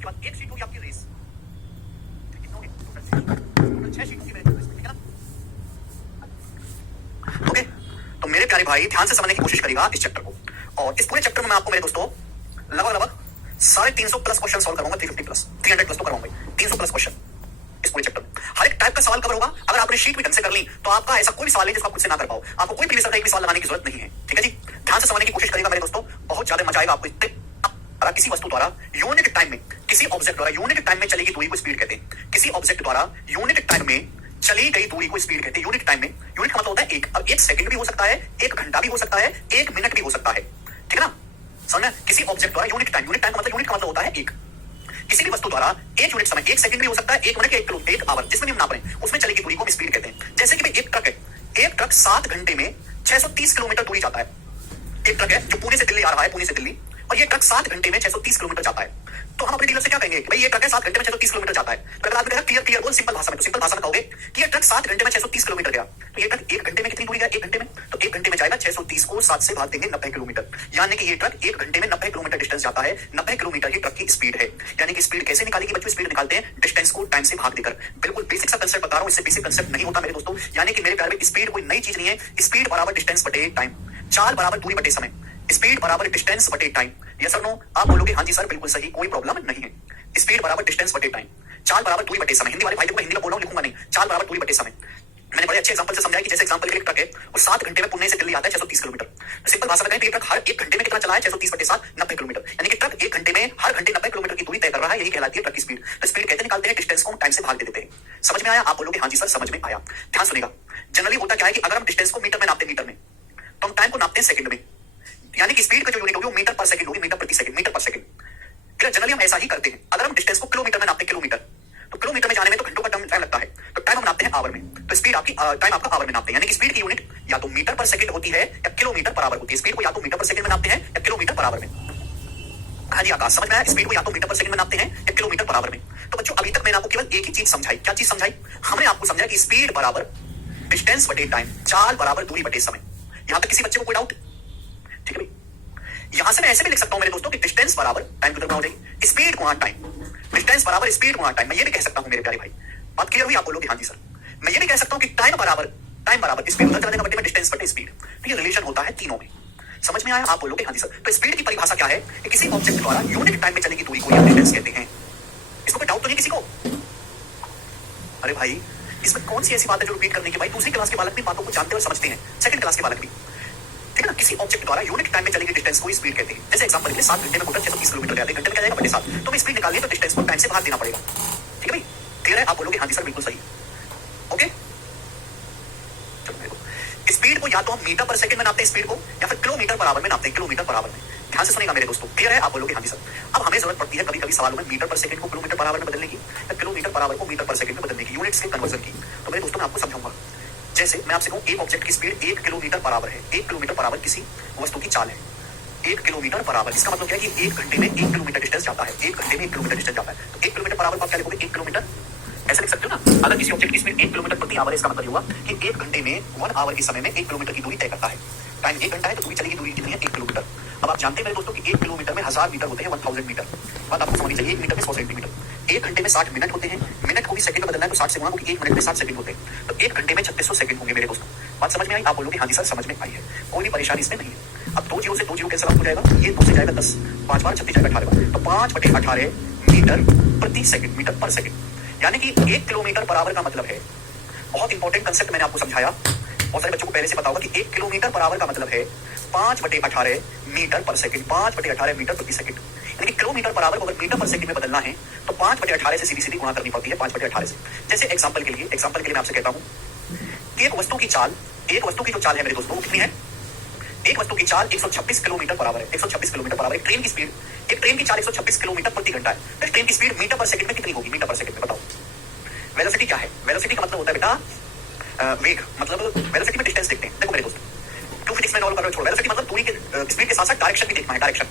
उसके बाद एक शीट होगी आपकी रेस, कितने होंगे टोटल 6 शीट होगी मेरे दोस्तों, ठीक है ना? ओके, तो मेरे प्यारे भाई ध्यान से समझने की कोशिश करिएगा इस चैप्टर को, और इस पूरे चैप्टर में मैं आपको मेरे दोस्तों लगभग 350 प्लस क्वेश्चन सॉल्व करवाऊंगा, 350 प्लस 300 प्लस तो करवाऊंगा, 300 प्लस क्वेश्चन इस पूरे चैप्टर में। हर एक टाइप का सवाल कवर होगा। अगर आपने शीट भी ढंग से कर ली तो आपका ऐसा कोई भी सवाल नहीं जिसको आप खुद से ना कर पाओ, आपको कोई प्रीवियस का सवाल लगाने की जरूरत नहीं है, ठीक है जी? ध्यान से समझने की कोशिश करेगा मेरे दोस्तों, बहुत ज्यादा मजा आएगा आपको। अगर किसी वस्तु द्वारा यूनिट टाइम में, किसी ऑब्जेक्ट द्वारा यूनिट टाइम में चली गई दूरी को स्पीड कहते हैं। किसी ऑब्जेक्ट द्वारा यूनिट टाइम में चली गई दूरी को स्पीड कहते हैं। यूनिट टाइम में, यूनिट का मतलब होता है एक। अब 1 सेकंड भी हो सकता है, 1 घंटा भी हो सकता है, 1 मिनट भी हो सकता है, ठीक है ना? समझ में? किसी ऑब्जेक्ट द्वारा यूनिट टाइम का मतलब होता है एक। किसी भी वस्तु द्वारा एक यूनिट समय, 1 सेकंड भी हो सकता है, 1 मिनट, 1 आवर, जिसमें भी हम नाप रहे हैं उसमें चली गई दूरी को हम स्पीड कहते हैं। जैसे कि एक ट्रक है, एक ट्रक 7 घंटे में 630 किलोमीटर दूरी जाता है। एक ट्रक है जो पुणे से दिल्ली आ रहा है, पुणे से दिल्ली, और ये ट्रक 7 घंटे में 630 किलोमीटर जाता है। तो हम अपने डीलर से क्या कहेंगे कि भाई ये ट्रक है 7 घंटे में 630 किलोमीटर जाता है। तो अगर आदमी कहेगा क्लियर बोल, सिंपल भाषा में, तो सिंपल भाषा में कहोगे कि ये ट्रक 7 घंटे में 630 किलोमीटर गया। तो ये ट्रक 1 घंटे में कितनी दूरी गया? 1 घंटे में, तो 1 घंटे में जाएगा 630 को 7 से भाग देंगे 90 किलोमीटर, यानी कि ये ट्रक 1 घंटे में 90 किलोमीटर डिस्टेंस जाता है। 90 किलोमीटर ही ट्रक की स्पीड है। यानी कि स्पीड कैसे निकालेगी बच्चों? स्पीड निकालते हैं डिस्टेंस को टाइम से भाग देकर। बिल्कुल बेसिक सा कंसेप्ट बता रहा हूं, इससे बेसिक कंसेप्ट नहीं होता मेरे दोस्तों। यानी कि मेरे प्यारे में स्पीड कोई नई चीज नहीं है। स्पीड बराबर डिस्टेंस बटे टाइम, चाल बराबर दूरी बटे समय, स्पीड बराबर डिस्टेंस बटे टाइम। यस और नो? आप बोलोगे हाँ जी सर बिल्कुल सही, कोई प्रॉब्लम नहीं है। स्पीड बराबर डिस्टेंस बटे टाइम, चाल बराबर दूरी बटे समय। हिंदी वाले भाई को हिंदी में बोल रहा हूं, लिखूंगा नहीं। चाल बराबर दूरी बटे समय। मैंने बड़े अच्छे एग्जांपल से समझाया कि जैसे एग्जांपल के लिए ट्रक है वो 7 घंटे में पुणे से दिल्ली आता है 630 किलोमीटर। सिंपल भाषा में कहें तो ये ट्रक हर 1 घंटे में कितना चला है? 630 बटे 7, 90 किलोमीटर। यानी कि ट्रक 1 घंटे में हर घंटे 90 किलोमीटर की दूरी तय कर रहा है, यही कहलाती है ट्रक की स्पीड। तो स्पीड कैसे निकालते हैं? डिस्टेंस को टाइम से भाग देते हैं। समझ में आया? आप बोलोगे हाँ जी सर समझ में आया। ध्यान सुनेगा, जनरली होता क्या है कि अगर हम डिस्टेंस को मीटर में नापते हैं, मीटर में, तो हम टाइम को नापते हैं सेकंड में। यानी कि स्पीड का जो यूनिट होगी वो मीटर पर सेकंड होगी, मीटर प्रति second, metre per second. Generally हम ऐसा ही करते हैं। अगर हम डिस्टेंस को किलोमीटर में नापते हैं, किलोमीटर, तो किलोमीटर में जाने में तो घंटों का टाइम लगता है, तो टाइम हम नापते हैं आवर में। तो स्पीड आपकी टाइम आपका आवर में नापते हैं। यानी कि स्पीड की यूनिट या तो मीटर पर सेकंड होती है या किलोमीटर पर आवर होती है। स्पीड को या तो मीटर पर सेकंड में नापते हैं या किलोमीटर पर आवर में। हाँ जी आकाश, समझ में आया? स्पीड को या तो मीटर पर सेकंड में नापते हैं या किलोमीटर पर आवर में। तो बच्चों अभी तक मैंने आपको केवल एक ही चीज समझाई। क्या चीज समझाई? हमने आपको समझाया कि स्पीड बराबर डिस्टेंस बटे टाइम, चाल बराबर दूरी बटे समय। यहां तक किसी बच्चे को कोई डाउट? ठीक है भाई, यहां से मैं ऐसे भी लिख सकता हूं मेरे दोस्तों कि डिस्टेंस बराबर टाइम की तरफ हो जाएगी, स्पीड गुणा टाइम, डिस्टेंस बराबर स्पीड गुणा टाइम। मैं ये भी कह सकता हूं मेरे प्यारे भाई, बात क्लियर हुई? आप बोलोगे हाँ जी सर। मैं ये भी कह सकता हूं कि टाइम बराबर स्पीड उधर चला जाएगा बटे में डिस्टेंस बटे स्पीड। तो ये रिलेशन होता है तीनों में। समझ में आया? आप बोलोगे हाँ जी सर। तो स्पीड की परिभाषा क्या है कि किसी ऑब्जेक्ट द्वारा यूनिट टाइम में चलेगी दूरी को डिस्टेंस कहते हैं। इसको कोई डाउट तो नहीं किसी को? अरे भाई इसमें कौन सी ऐसी बात है जो रिपीट करने की? भाई दूसरी क्लास के बालक भी बातों को जानते और समझते हैं, सेकंड क्लास के बालक भी, ठीक है ना? किसी ऑब्जेक्ट द्वारा यूनिट टाइम में चलेगी डिस्टेंस को स्पीड कहते हैं। जैसे एग्जांपल के लिए 7 घंटे में मोटर 630 किलोमीटर जाते हैं, घंटे में क्या जाएगा? बटे 7। तो स्पीड निकालनी है तो डिस्टेंस को टाइम से भाग देना पड़ेगा, ठीक है भाई? क्लियर है? आप बोलोगे हाँ जी सर बिल्कुल सही। ओके, स्पीड को या तो हम मीटर पर सेकंड में नापते हैं स्पीड को, या फिर किलोमीटर पर आवर में नापते हैं, किलोमीटर पर आवर में। ध्यान से सुनिएगा मेरे दोस्तों, क्लियर है? आप बोलोगे हाँ जी सर। अब हमें जरूरत पड़ती है कभी कभी सवालों में मीटर पर सेकंड को किलोमीटर पर आवर में बदलने की, या किलोमीटर पर आवर को मीटर पर सेकंड में बदलने की, यूनिट्स के कन्वर्जन की। तो मेरे दोस्तों मैं आपको समझाऊंगा। जैसे मैं आपसे कहूं एक ऑब्जेक्ट की स्पीड 1 किलोमीटर पर आवर है। 1 किलोमीटर पर आवर किसी वस्तु की चाल है, 1 किलोमीटर पर आवर। इसका मतलब क्या है कि 1 घंटे में 1 किलोमीटर डिस्टेंस जाता है, 1 घंटे में 1 किलोमीटर डिस्टेंस जाता है। तो 1 किलोमीटर पर आवर आप क्या लिखोगे? 1 किलोमीटर ऐसे लिख सकते हो ना। अगर किसी ऑब्जेक्ट की स्पीड 1 किलोमीटर प्रति आवर है, इसका मतलब होगा कि 1 घंटे में 1 आवर के समय में 1 किलोमीटर की दूरी तय करता है। टाइम 1 घंटा है तो दूरी चलेगी, दूरी कितनी है? 1 किलोमीटर। अब आप जानते हैं मेरे दोस्तों कि 1 किलोमीटर में 1000 मीटर होते हैं, 1000 मीटर। बात आपको समझनी चाहिए। 1 मीटर में 100 सेंटीमीटर। 1 घंटे में 60 मिनट होते हैं, मिनट को भी सेकंड में बदलना है तो 60 से गुणा, क्योंकि 1 मिनट में 60 सेकंड होते हैं। तो 1 घंटे में 3600 सेकंड होंगे मेरे दोस्तों। बात समझ में आई? आप बोलोगे हाँ जी सर समझ में आई है, कोई भी परेशानी इसमें नहीं है। अब 2 जीरो से 2 जीरो कैंसिल आउट हो जाएगा, ये 2 से जाएगा 10, 5 बार 36 जाएगा 18, तो 5/18 मीटर प्रति सेकंड, मीटर पर सेकंड। यानी कि 1 किलोमीटर पर आवर का मतलब है, बहुत इंपॉर्टेंट कंसेप्ट मैंने आपको समझाया, बहुत सारे बच्चों को पहले से पता होगा कि 1 किलोमीटर पर आवर का मतलब है 5/18 मीटर पर सेकंड, 5/18 मीटर प्रति सेकंड। यानी कि किलोमीटर पर आवर को अगर मीटर पर सेकंड में बदलना है तो 5/18 से सीधी सीधी गुणा करनी पड़ती है, 5/18 से। जैसे एग्जांपल के लिए मैं आपसे कहता हूं कि एक वस्तु की जो चाल है मेरे दोस्तों वो कितनी है? एक वस्तु की चाल 126 किलोमीटर पर आवर है, 126 किलोमीटर पर आवर। एक ट्रेन की चाल 126 किलोमीटर प्रति घंटा है। तो ट्रेन की स्पीड मीटर पर सेकंड में कितनी होगी? मीटर पर सेकंड में बताओ। वेलोसिटी क्या है? वेलोसिटी का मतलब होता है बेटा वेग, मतलब वेलोसिटी में डिस्टेंस देखते हैं। देखो मेरे दोस्तों, 2 फिजिक्स में इन्वॉल्व कर रहे हो, छोड़ो। वेलोसिटी मतलब दूरी के स्पीड के साथ साथ डायरेक्शन भी देखना है, डायरेक्शन।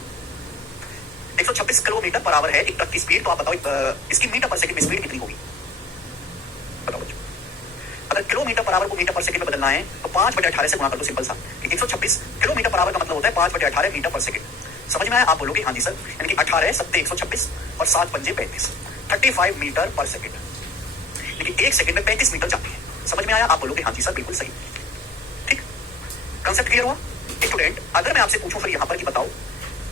126 किलोमीटर पर आवर है एक ट्रक की स्पीड, तो आप बताओ इसकी मीटर पर सेकंड में स्पीड कितनी होगी? बताओ बच्चों। अगर किलोमीटर पर आवर को मीटर पर सेकंड में बदलना है तो 5/18 से गुणा कर दो, सिंपल सा। 126 किलोमीटर पर आवर का मतलब होता है 5/18 मीटर पर सेकंड। समझ में आया? आप बोलोगे हाँ जी सर, यानी कि 18 सत्ते 126 और 7 पंजे 35, 35 मीटर पर सेकंड, लेकिन 1 सेकंड में 35 मीटर जाती है। समझ में आया? आप बोलोगे हाँ जी सर, बिल्कुल सही। ठीक, कंसेप्ट क्लियर हुआ? स्टूडेंट, अगर मैं आपसे पूछूं फिर यहां पर कि बताओ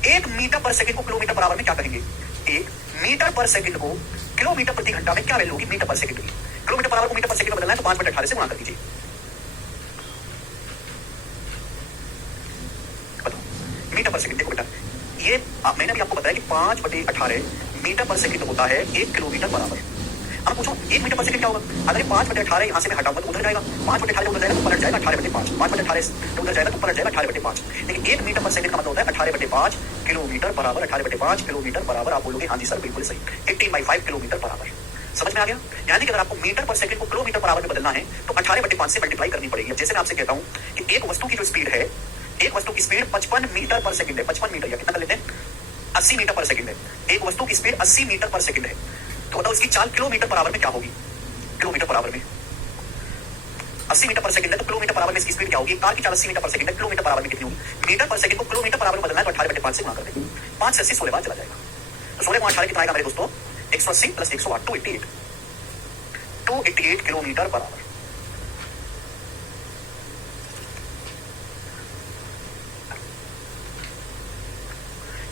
1 मीटर पर सेकंड को किलोमीटर पर आवर में क्या कहेंगे? 1 मीटर पर सेकंड को किलोमीटर प्रति घंटा में क्या वैल्यू होगी मीटर पर सेकंड की? किलोमीटर पर आवर को मीटर पर सेकंड में बदलना है तो 5/18 से गुणा कर दीजिए। बताओ मीटर पर सेकंड। देखो बेटा, ये मैंने भी आपको बताया कि 5/18 मीटर पर सेकंड होता है 1 किलोमीटर पर आवर। अब पूछो 1 मीटर पर सेकंड क्या होगा? अगर 5/18 यहां से मैं हटाऊंगा तो उधर जाएगा, 5/18 उधर जाएगा तो पलट जाएगा 18/5, 5/18 उधर जाएगा तो पलट जाएगा 18/5। लेकिन 1 मीटर पर सेकंड का मतलब होता है 18/5 kilometre per hour. 18/5 kilometre per hour. आप बोलोगे हाँ जी सर, बिल्कुल सही, 18/5 किलोमीटर पर आवर। समझ में आ गया? यानी कि अगर आपको मीटर पर सेकंड को किलोमीटर पर आवर में बदलना है तो 18/5 से मल्टीप्लाई करनी पड़ेगी। जैसे मैं आपसे कहता हूं कि एक वस्तु की जो स्पीड है, एक वस्तु की स्पीड 55 मीटर पर सेकंड है। 55 मीटर या कितना कर लेते हैं, 80 मीटर पर सेकंड है। एक वस्तु की स्पीड 80 मीटर पर सेकंड है, तो बताओ उसकी चाल किलोमीटर पर आवर में क्या होगी? किलोमीटर पर आवर में 80 मीटर पर सेकंड है तो किलोमीटर पर आवर में इसकी स्पीड क्या होगी? कार की चाल 80 मीटर पर सेकंड है, किलोमीटर पर आवर में कितनी होगी? मीटर पर सेकंड को किलोमीटर पर आवर में बदलना है तो 18/5 से गुणा कर देंगे। 5 से 80 16 बार चला जाएगा, तो 16 गुणा 18 कितना आएगा मेरे दोस्तों? 180 plus 108 288 kilometre per hour.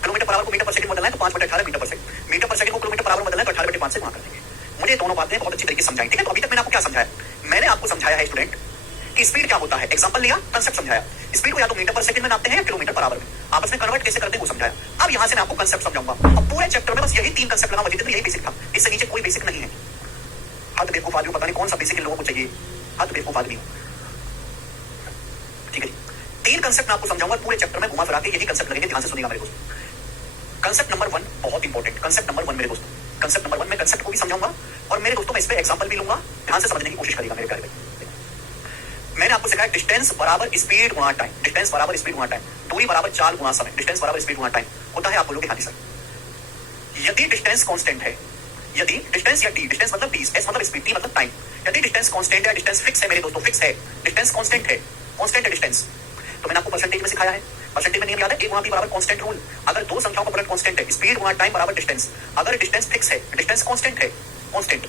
Kilometre per hour को मीटर पर सेकंड बदलना है तो 5/18 metre per second. Metre per second को किलोमीटर पर आवर में बदलना है तो 18/5 से गुणा कर देंगे। मुझे दोनों बातें बहुत अच्छी तरीके से समझाई। ठीक है, तो अभी तक मैंने आपको क्या समझाया? मैंने आपको समझाया है स्टूडेंट कि स्पीड क्या होता है, एग्जांपल लिया, कंसेप्ट समझाया। स्पीड को या तो मीटर पर सेकंड में नापते हैं या किलोमीटर पर आवर में, आपस में कन्वर्ट कैसे करते हैं वो समझाया। अब यहां से मैं आपको कंसेप्ट समझाऊंगा। अब पूरे चैप्टर में बस यही 3 कंसेप्ट लगा, यही बेसिक था, इससे नीचे कोई बेसिक नहीं है। हद बेवकूफ आदमी, पता नहीं कौन सा बेसिक इन लोगों को चाहिए, हद बेवकूफ आदमी। ठीक है, 3 कंसेप्ट मैं आपको समझाऊंगा पूरे चैप्टर में, घुमा फिरा के यही कंसेप्ट लगेंगे। ध्यान से सुनिएगा मेरे दोस्तों। कंसेप्ट नंबर 1 बहुत इंपॉर्टेंट, कंसेप्ट नंबर 1 मेरे दोस्तों, कंसेप्ट नंबर 1 में कंसेप्ट को भी समझाऊंगा और मेरे दोस्तों मैं इस पे एग्जांपल भी लूंगा। ध्यान से समझने की कोशिश करिएगा मेरे प्यारे भाई। मैंने आपको सिखाया डिस्टेंस बराबर स्पीड गुणा टाइम, डिस्टेंस बराबर स्पीड गुणा टाइम, दूरी बराबर चाल गुणा समय, डिस्टेंस बराबर स्पीड गुणा टाइम होता है। आप बोलोगे हाँ जी सर। यदि डिस्टेंस कांस्टेंट है, यदि डिस्टेंस या डी, डिस्टेंस मतलब डी, एस मतलब स्पीड, टी मतलब टाइम, यदि डिस्टेंस कांस्टेंट है, डिस्टेंस फिक्स है मेरे दोस्तों, फिक्स है, डिस्टेंस कांस्टेंट है, कांस्टेंट है डिस्टेंस, तो मैंने आपको परसेंटेज में सिखाया है। परसेंटेज में नियम याद है, ए गुणा बी बराबर कांस्टेंट रूल। अगर दो संख्याओं का प्रोडक्ट कांस्टेंट है, स्पीड गुणा टाइम बराबर डिस्टेंस, अगर डिस्टेंस फिक्स है, डिस्टेंस कांस्टेंट है, कांस्टेंट,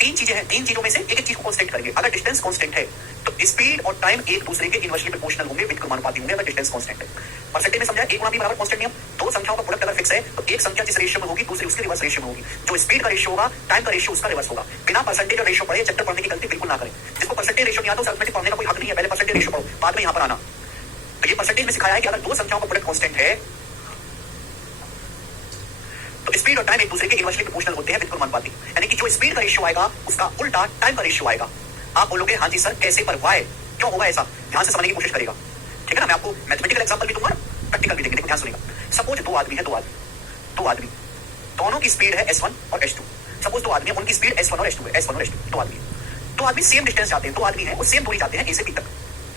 3 चीजें हैं, 3 चीजों में से एक चीज को कांस्टेंट करेंगे। अगर डिस्टेंस कांस्टेंट है तो स्पीड और टाइम एक दूसरे के इनवर्सली प्रोपोर्शनल होंगे, व्युत्क्रमानुपाती होंगे। अगर डिस्टेंस कांस्टेंट है, परसेंटेज में समझा, ए गुणा बी बराबर कांस्टेंट नियम। दो संख्याओं का प्रोडक्ट अगर फिक्स है तो एक संख्या जिस रेशियो में होगी दूसरी उसके रिवर्स रेशियो में होगी। जो स्पीड का रेशियो होगा, टाइम का रेशियो उसका रिवर्स होगा। बिना परसेंटेज और रेशियो पढ़े चैप्टर पढ़ने की गलती बिल्कुल ना करें। जिसको परसेंटेज रेशियो नहीं आता उसे अर्थमेटिक पढ़ने का कोई हक नहीं है। पहले परसेंटेज रेशियो पढ़ो, बाद में यहां पर आना। तो ये परसेंटेज में सिखाया है कि अगर दो संख्याओं का प्रोडक्ट कांस्टेंट है तो स्पीड और टाइम एक दूसरे के इनवर्सली प्रोपोर्शनल होते हैं, व्युत्क्रमानुपाती। यानी कि जो स्पीड का रेशियो आएगा उसका उल्टा टाइम का रेशियो आएगा। आप बोलोगे हाँ जी सर कैसे, पर वाई क्यों होगा ऐसा? ध्यान से समझने की कोशिश करिएगा। ठीक है ना, मैं आपको मैथमेटिकल एग्जांपल भी दूंगा, प्रैक्टिकल भी देंगे। देखो ध्यान सुनिएगा। सपोज दो आदमी है, दो आदमी दोनों की स्पीड है S1 और S2। सपोज दो आदमी है, उनकी स्पीड S1 और S2 है, S1 और S2 दो आदमी सेम डिस्टेंस जाते हैं। दो आदमी है वो सेम दूरी जाते हैं A से B तक,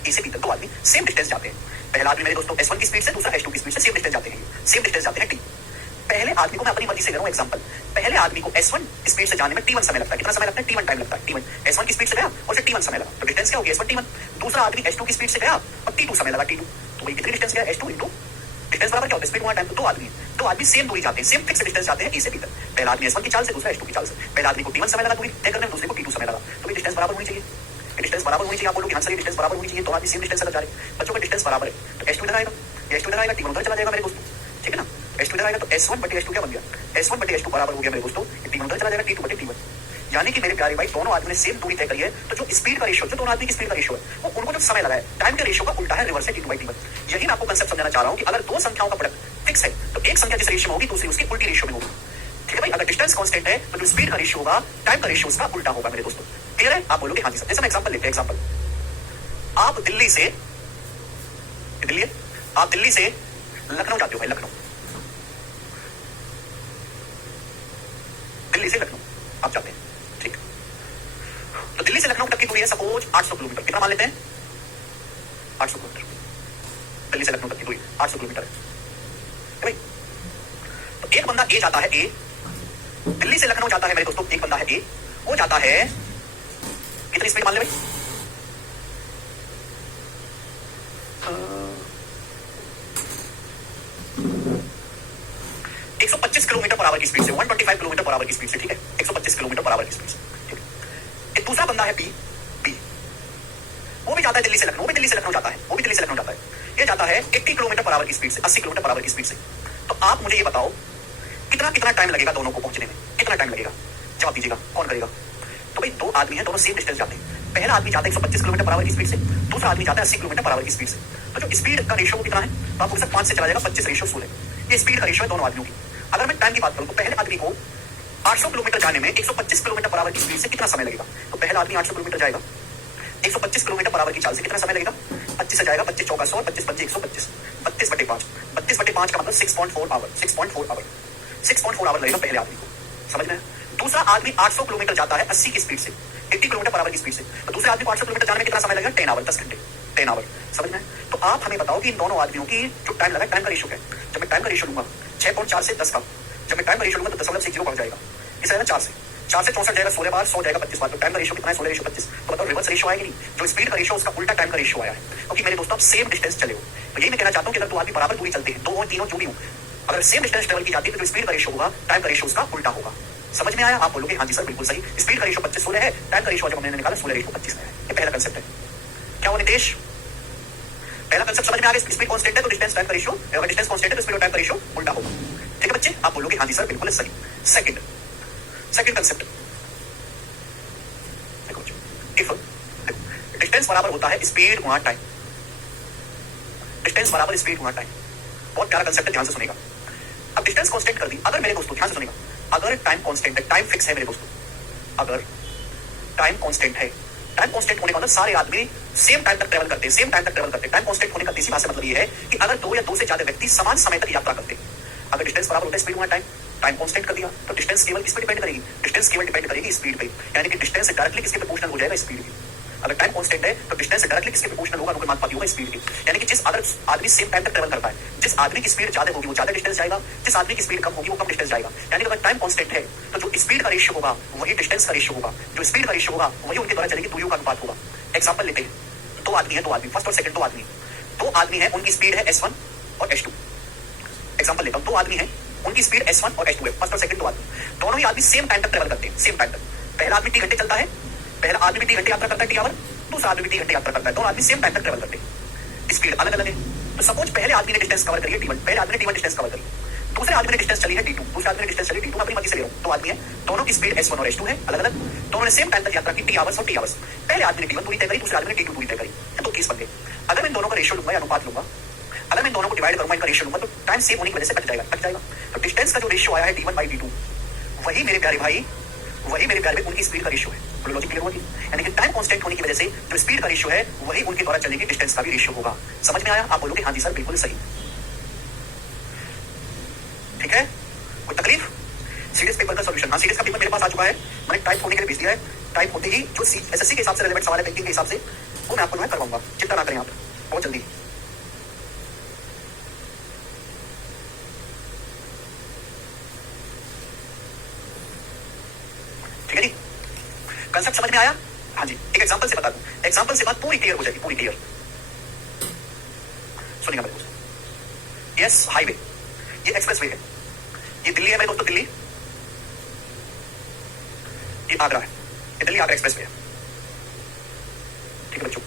A से B तक दो आदमी सेम डिस्टेंस जाते हैं। पहला आदमी मेरे दोस्तों S1 की स्पीड से, दूसरा S2 की स्पीड से सेम डिस्टेंस जाते हैं, सेम डिस्टेंस जाते हैं T। पहले आदमी को मैं अपनी मर्जी से ले रहा हूं एग्जांपल, पहले आदमी को S1 स्पीड से जाने में T1 समय लगता है। कितना समय लगता है? T1 टाइम लगता है। T1 S1 की स्पीड से गया और फिर T1 समय लगा, तो डिस्टेंस क्या हो गया? S1 T1। दूसरा आदमी S2 की स्पीड से गया और T2 समय लगा, T2। तो वही कितनी डिस्टेंस गया? S2 इंटू डिस्टेंस बराबर क्या होता है? स्पीड गुणा टाइम। तो दो आदमी सेम दूरी जाते हैं, सेम फिक्स डिस्टेंस जाते हैं A से B तक। पहला आदमी S1 की चाल से, दूसरा S2 की चाल से। पहला आदमी को T1 समय लगा दूरी तय करने में, दूसरे को T2 समय लगा, तो ये डिस्टेंस बराबर होनी चाहिए। डिस्टेंस बराबर होनी चाहिए। आप बोलोगे हाँ सर डिस्टेंस बराबर होनी चाहिए, दोनों आदमी सेम डिस्टेंस जा रहे हैं। बच्चों का डिस्टेंस बराबर है तो S2 इधर आएगा, S2 इधर आएगा, T1 उधर चला जाएगा मेरे दोस्तों। ठीक है ना, S2 इधर आएगा तो S1/S2 क्या बन गया? S1/S2 बराबर हो गया मेरे दोस्तों, T1 उधर चला जाएगा, T2/T1। यानी कि मेरे प्यारे भाई दोनों आदमी ने सेम दूरी तय करी है, तो जो स्पीड का रेशियो, जो दोनों आदमी की स्पीड का रेशियो है, वो उनको जो समय लगा है टाइम के रेशियो का उल्टा है, रिवर्स है, T2/T1। यही मैं आपको कंसेप्ट समझाना चाह रहा हूं कि अगर दो संख्याओं का प्रोडक्ट फिक्स है तो एक संख्या जिस रेशियो में होगी दूसरी उसकी उल्टी रेशियो में होगी। ठीक है भाई, अगर डिस्टेंस कांस्टेंट है तो जो स्पीड का रेशियो होगा, टाइम का रेशियो उसका उल्टा होगा मेरे दोस्तों। क्लियर है? आप बोलोगे हाँ जी सर। जैसे हम एग्जांपल लेते हैं, एग्जांपल आप दिल्ली से लखनऊ जाते हो भाई, लखनऊ, दिल्ली से लखनऊ आप जाते हैं। ठीक, तो दिल्ली से लखनऊ तक की दूरी है सपोज 800 किलोमीटर। कितना मान लेते हैं? 800 किलोमीटर। दिल्ली से लखनऊ तक की दूरी 800 किलोमीटर है भाई। तो एक बंदा ए जाता है, ए दिल्ली से लखनऊ जाता है मेरे दोस्तों, एक बंदा है ए, वो जाता है कितनी स्पीड मान ले भाई? 125 किलोमीटर पर आवर की स्पीड से, 125 किलोमीटर पर आवर की स्पीड से, ठीक है, 125 किलोमीटर पर आवर की स्पीड से, ठीक है। एक दूसरा बंदा है बी, बी वो भी जाता है दिल्ली से लखनऊ, वो भी दिल्ली से लखनऊ जाता है, वो भी दिल्ली से लखनऊ जाता है, ये जाता है 80 किलोमीटर पर आवर की स्पीड से, 80 किलोमीटर पर आवर की स्पीड से। तो आप मुझे ये बताओ कितना कितना टाइम लगेगा दोनों को पहुंचने में, कितना टाइम लगेगा, जवाब दीजिएगा, कौन करेगा। तो भाई दो आदमी हैं, दोनों सेम डिस्टेंस जाते हैं, पहला आदमी जाता है 125 किलोमीटर पर आवर की स्पीड से, दूसरा आदमी जाता है 80 किलोमीटर पर आवर की स्पीड से। तो जो स्पीड का रेशियो कितना है, तो आपको 5 से चला जाएगा 25 रेशियो 16, ये स्पीड का रेशियो है दोनों आदमियों की। अगर मैं टाइम की बात करूं तो पहले आदमी को 800 किलोमीटर जाने में 125 किलोमीटर पर आवर की स्पीड से कितना समय लगेगा। तो पहला आदमी 800 किलोमीटर जाएगा 125 किलोमीटर पर आवर की चाल से, कितना समय लगेगा, 25 से जाएगा, 25 चौका 100, 25 25 125, 32/5, 32/5 का मतलब 6.4 आवर, 6.4 आवर, 6.4 आवर लगेगा पहले आदमी को, समझ में। दूसरा आदमी 800 किलोमीटर जाता है 80 की स्पीड से, 80 किलोमीटर पर आवर की स्पीड से, तो दूसरे आदमी को 800 किलोमीटर जाने में कितना समय लगेगा, 10 आवर, 10 घंटे, 10 आवर, समझ में। तो आप हमें बताओ कि इन दोनों आदमियों की जो टाइम लगा, टाइम का रेशियो है। जब मैं टाइम का रेशियो लूंगा 6.4 से 10 का, जब मैं टाइम का रेशियो लूंगा तो 0.60 बढ़ जाएगा, इस तरह 4 से 64 जाएगा 16 बार, 100 जाएगा 25 बार, तो टाइम का रेशियो कितना है, 16:25। तो बताओ रिवर्स रेशियो आएगी नहीं, जो स्पीड का रेशियो उसका उल्टा टाइम का रेशियो आया है। क्योंकि मेरे दोस्तों आप सेम डिस्टेंस चले हो, तो यही मैं कहना चाहता हूं कि अगर दो आदमी बराबर दूरी चलते हैं, दो और तीनों जो भी हो, अगर सेम डिस्टेंस ट्रेवल की जाती है तो जो स्पीड का रेशियो होगा, टाइम का रेशियो उसका उल्टा होगा। समझ में आया। आप बोलोगे हाँ जी सर बिल्कुल सही, स्पीड का रेशियो 25/16 है, टाइम का रेशियो जब हमने निकाला 16:25 है। ये पहला कंसेप्ट है। क्या हुआ नितेश, पहला कंसेप्ट समझ में आ गया। स्पीड कांस्टेंट है तो डिस्टेंस टाइम का रेशियो, अगर डिस्टेंस कांस्टेंट है तो स्पीड और टाइम का रेशियो उल्टा होगा। ठीक है बच्चे, आप बोलोगे हाँ जी सर बिल्कुल सही। सेकंड कंसेप्ट, इफ डिस्टेंस बराबर होता है स्पीड गुणा टाइम, डिस्टेंस बराबर स्पीड गुणा टाइम, बहुत प्यारा कंसेप्ट है, ध्यान से सुनेगा। अब डिस्टेंस कांस्टेंट कर दी, अगर मेरे दोस्तों ध्यान से सुनेगा, अगर टाइम कांस्टेंट है, टाइम फिक्स है मेरे दोस्तों, अगर टाइम कांस्टेंट है, टाइम कांस्टेंट होने का मतलब सारे आदमी सेम टाइम तक ट्रेवल करते हैं, सेम टाइम तक ट्रेवल करते हैं। टाइम कांस्टेंट होने का सीधी भाषा मतलब ये है कि अगर दो या दो से ज्यादा व्यक्ति समान समय तक यात्रा करते हैं, अगर डिस्टेंस बराबर होता है स्पीड गुणा टाइम, टाइम कांस्टेंट कर दिया तो डिस्टेंस केवल किस पे डिपेंड करेगी, डिस्टेंस केवल डिपेंड करेगी स्पीड पे, यानी कि डिस्टेंस डायरेक्टली किसके प्रोपोर्शनल हो जाएगा, स्पीड के। अगर टाइम कांस्टेंट है तो डिस्टेंस डायरेक्टली किसके प्रोपोर्शनल होगा, अनुपाती होगा स्पीड की। यानी कि जिस अगर आदमी सेम टाइम तक ट्रेवल करता है, जिस आदमी की स्पीड ज्यादा होगी वो ज्यादा डिस्टेंस जाएगा, जिस आदमी की स्पीड कम होगी वो कम डिस्टेंस जाएगा। यानी कि अगर टाइम कांस्टेंट है तो जो स्पीड का रेशियो होगा वही डिस्टेंस का रेशियो होगा, जो स्पीड का रेशियो होगा वही उनके द्वारा चलेगी दूरियों का अनुपात होगा। एग्जांपल लेते हैं, दो आदमी है, दो आदमी फर्स्ट और सेकंड, दो आदमी है, उनकी स्पीड है S1 और S2। एग्जांपल लेता हूं, दो आदमी है, उनकी स्पीड S1 और S2 है, फर्स्ट और सेकंड दो आदमी, दोनों ही आदमी सेम टाइम तक ट्रेवल करते हैं, सेम टाइम तक। पहला आदमी 3 घंटे चलता है, पहला आदमी भी 3 घंटे यात्रा करता है, T आवर, दूसरा आदमी भी 3 घंटे यात्रा करता है, दोनों आदमी सेम टाइम तक ट्रेवल करते हैं, स्पीड अलग अलग है। तो सपोज पहले आदमी ने डिस्टेंस कवर करी है T1, पहले आदमी ने T1 डिस्टेंस कवर करी, दूसरे आदमी ने डिस्टेंस चली है T2, दूसरे आदमी ने डिस्टेंस चली T2, अपनी मर्जी से ले रहा हूं, दो आदमी है, दोनों की स्पीड S1 और S2 है अलग अलग, दोनों ने सेम टाइम तक यात्रा की T आवर्स और T आवर्स। पहले आदमी ने T1 दूरी तय करी, दूसरे आदमी ने T2 दूरी तय करी, तो 30 बन गए। अगर मैं इन दोनों का रेशियो लूंगा या अनुपात लूंगा, अगर मैं इन दोनों को डिवाइड करूंगा, इनका रेशियो लूंगा तो टाइम सेम होने की वजह से कट जाएगा। तो डिस्टेंस का जो रेशियो आया है T1/T2, वही मेरे प्यारे भाई, वही मेरे प्यारे भाई उनकी स्पीड का रेशियो है। बोलो लॉजिक क्लियर होगी, यानी कि टाइम कांस्टेंट होने की वजह से जो स्पीड का रेशियो है वही उनके द्वारा चलने की डिस्टेंस का भी रेशियो होगा। समझ में आया। आप बोलोगे हाँ जी सर बिल्कुल सही। ठीक है, कोई तकलीफ। सीरीज पेपर का सॉल्यूशन, हाँ सीरीज का पेपर मेरे पास आ चुका है, मैंने टाइप होने के लिए भेज दिया है। टाइप होते ही जो एसएससी के हिसाब से रेलेवेंट सवाल है, बैंकिंग के हिसाब से, वो मैं आपको जो है करवाऊंगा, चिंता ना करें आप, बहुत जल्दी। ठीक है जी, कंसेप्ट समझ में आया। हाँ जी, एक एग्जांपल से बता दूं, एग्जांपल से बात पूरी क्लियर हो जाएगी, पूरी क्लियर। सुनिएगा मेरे दोस्त, यस हाईवे, ये एक्सप्रेसवे है, ये दिल्ली है मेरे दोस्तों, दिल्ली, ये आगरा है, ये दिल्ली आगरा एक्सप्रेसवे है। ठीक है बच्चों,